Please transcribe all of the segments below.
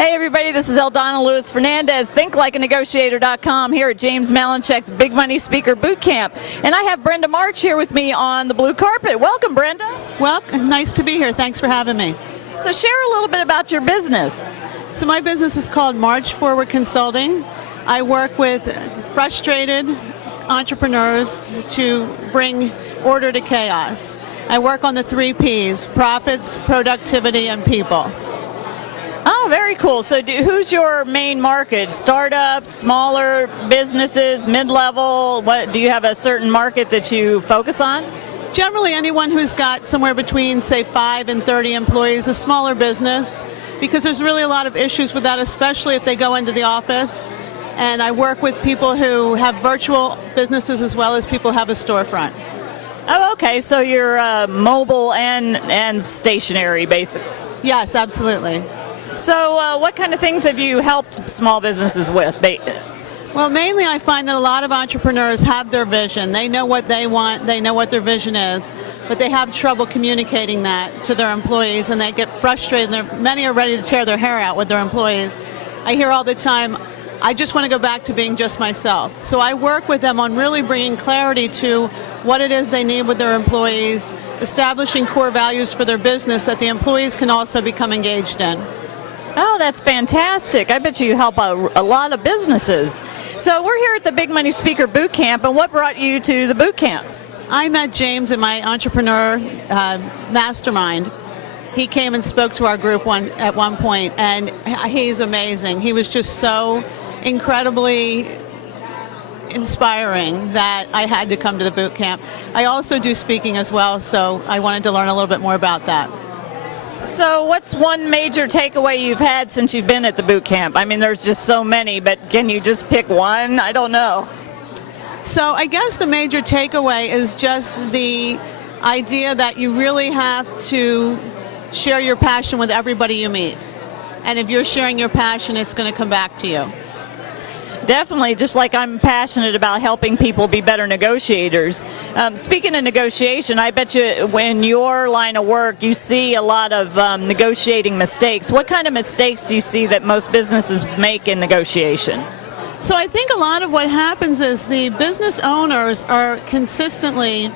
Hey everybody, this is Eldana Lewis Fernandez, ThinkLikeANegotiator.com here at James Malinchek's Big Money Speaker Bootcamp. And I have Brenda March here with me on the blue carpet. Welcome, Brenda. Well, nice to be here. Thanks for having me. So share a little bit about your business. So my business is called March Forward Consulting. I work with frustrated entrepreneurs to bring order to chaos. I work on the 3 Ps: profits, productivity, and people. Oh, very cool. So who's your main market? Startups, smaller businesses, mid-level? What, do you have a certain market that you focus on? Generally, anyone who's got somewhere between, say, 5 and 30 employees, a smaller business, because there's really a lot of issues with that, especially if they go into the office. And I work with people who have virtual businesses as well as people who have a storefront. Oh, okay. So you're mobile and stationary, basically. Yes, absolutely. So what kind of things have you helped small businesses with? Well, mainly I find that a lot of entrepreneurs have their vision. They know what they want, they know what their vision is, but they have trouble communicating that to their employees, and they get frustrated. Many are ready to tear their hair out with their employees. I hear all the time, I just want to go back to being just myself. So I work with them on really bringing clarity to what it is they need with their employees, establishing core values for their business that the employees can also become engaged in. Oh, that's fantastic. I bet you help a lot of businesses. So we're here at the Big Money Speaker Bootcamp, and what brought you to the bootcamp? I met James in my entrepreneur mastermind. He came and spoke to our group at one point, and he's amazing. He was just so incredibly inspiring that I had to come to the boot camp. I also do speaking as well, so I wanted to learn a little bit more about that. So what's one major takeaway you've had since you've been at the boot camp? I mean, there's just so many, but can you just pick one? I don't know. So I guess the major takeaway is just the idea that you really have to share your passion with everybody you meet. And if you're sharing your passion, it's going to come back to you. Definitely, just like I'm passionate about helping people be better negotiators. Speaking of negotiation, I bet you in your line of work you see a lot of negotiating mistakes. What kind of mistakes do you see that most businesses make in negotiation? So I think a lot of what happens is the business owners are consistently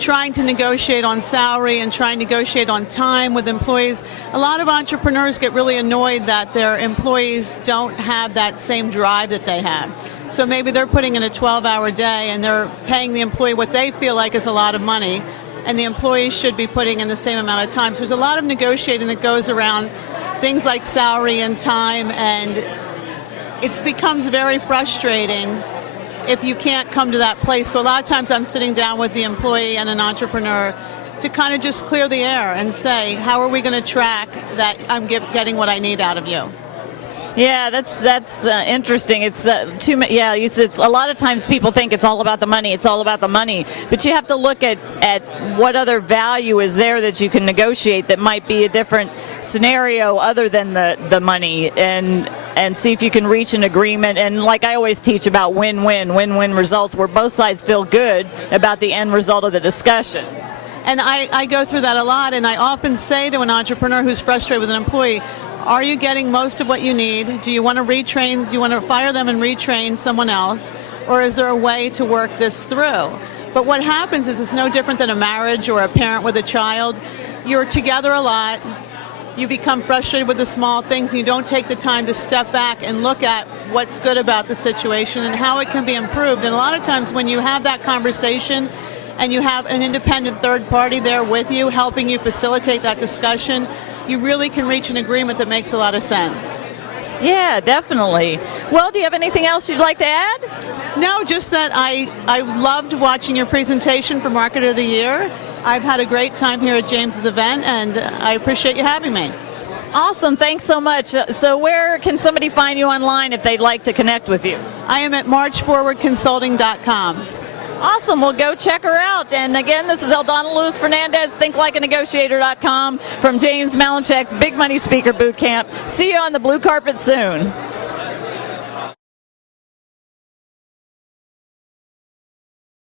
trying to negotiate on salary and trying to negotiate on time with employees. A lot of entrepreneurs get really annoyed that their employees don't have that same drive that they have. So maybe they're putting in a 12-hour day and they're paying the employee what they feel like is a lot of money, and the employees should be putting in the same amount of time. So there's a lot of negotiating that goes around things like salary and time, and it becomes very frustrating if you can't come to that place. So a lot of times I'm sitting down with the employee and an entrepreneur to kind of just clear the air and say, how are we going to track that I'm getting what I need out of you? Yeah, that's interesting. It's it's a lot of times people think it's all about the money. It's all about the money, but you have to look at what other value is there that you can negotiate that might be a different scenario other than the money, and see if you can reach an agreement. And like I always teach about win-win results where both sides feel good about the end result of the discussion. And I go through that a lot, and I often say to an entrepreneur who's frustrated with an employee, are you getting most of what you need? Do you want to retrain? Do you want to fire them and retrain someone else? Or is there a way to work this through? But what happens is it's no different than a marriage or a parent with a child. You're together a lot. You become frustrated with the small things, and you don't take the time to step back and look at what's good about the situation and how it can be improved. And a lot of times when you have that conversation and you have an independent third party there with you, helping you facilitate that discussion, you really can reach an agreement that makes a lot of sense. Yeah, definitely. Well, do you have anything else you'd like to add? No, just that I loved watching your presentation for Marketer of the Year. I've had a great time here at James's event, and I appreciate you having me. Awesome, thanks so much. So where can somebody find you online if they'd like to connect with you? I am at marchforwardconsulting.com. Awesome. Well, go check her out. And again, this is Eldana Lewis Fernandez, ThinkLikeANegotiator.com from James Malinchek's Big Money Speaker Bootcamp. See you on the blue carpet soon.